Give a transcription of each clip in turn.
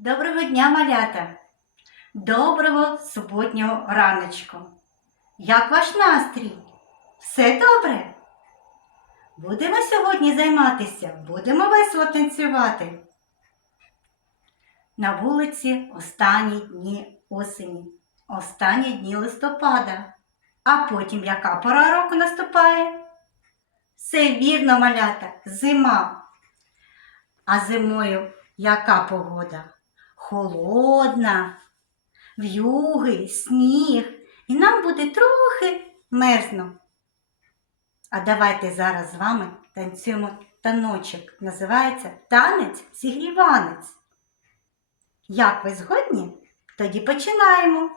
Доброго дня, малята! Доброго суботнього раночку! Як ваш настрій? Все добре? Будемо сьогодні займатися, будемо весело танцювати. На вулиці останні дні осені, останні дні листопада. А потім яка пора року наступає? Все вірно, малята, зима. А зимою яка погода? холодна, в'юги, сніг, і нам буде трохи мерзно. А давайте зараз з вами танцюємо таночок. Називається танець зігріванець. Як ви згодні? Тоді починаємо.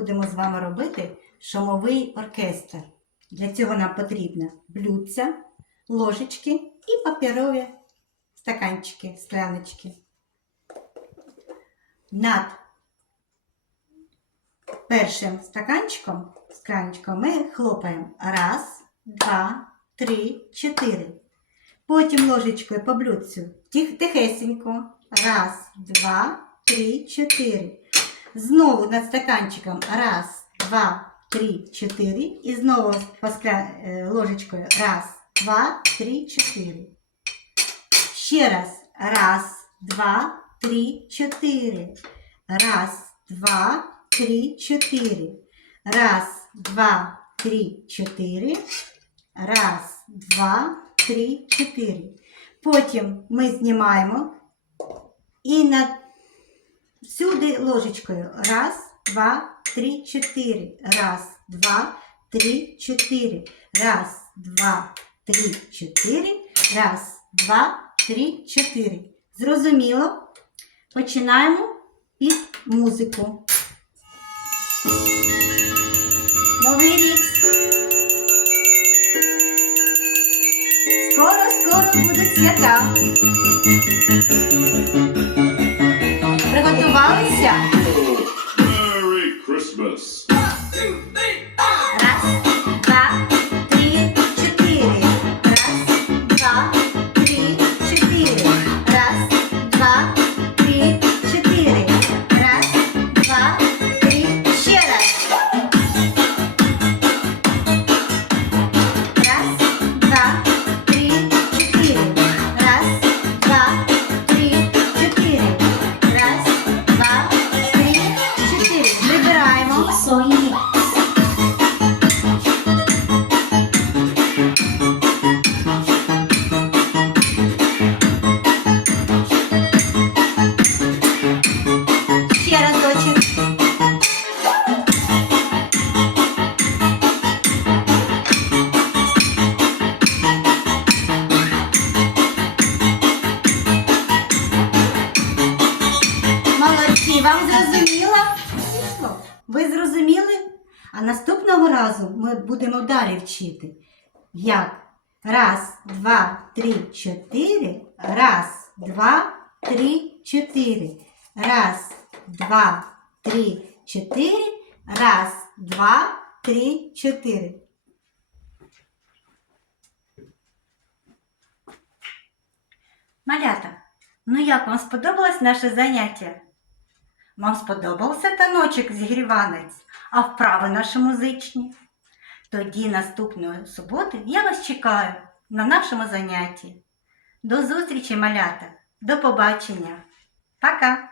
будемо з вами робити шумовий оркестр. Для цього нам потрібно блюдця, ложечки і паперові стаканчики, скляночки. Над першим стаканчиком, скляночком ми хлопаємо раз, два, три, чотири. Потім ложечкою по блюдцю тихесенько. Раз, два, три, чотири. Знову над стаканчиком. Раз, два, три, чотири. І знову е, ложечкою. Раз, два, три, чотири. Ще раз. Раз, два, три, чотири. Раз, два, три, чотири. Раз, два, три, чотири. Раз, два, три, чотири. Потім ми знімаємо і на всюди ложечкою. Раз, два, три, чотири. Раз, два, три, чотири. Раз, два, три, чотири. Раз, два, три, чотири. Зрозуміло? Починаємо під музику. Новий рік. Скоро, скоро будуть свята. 分享。Будемо далі вчити. Як? Раз, два, три, чотири. Раз, два, три, чотири. Раз, два, три, чотири. Раз, два, три, чотири. Малята, ну як вам сподобалось наше заняття? Вам сподобався таночок зігріванець, а вправи наші музичні? Тоді наступної суботи я вас чекаю на нашому занятті. До зустрічі, малята! До побачення! Пока!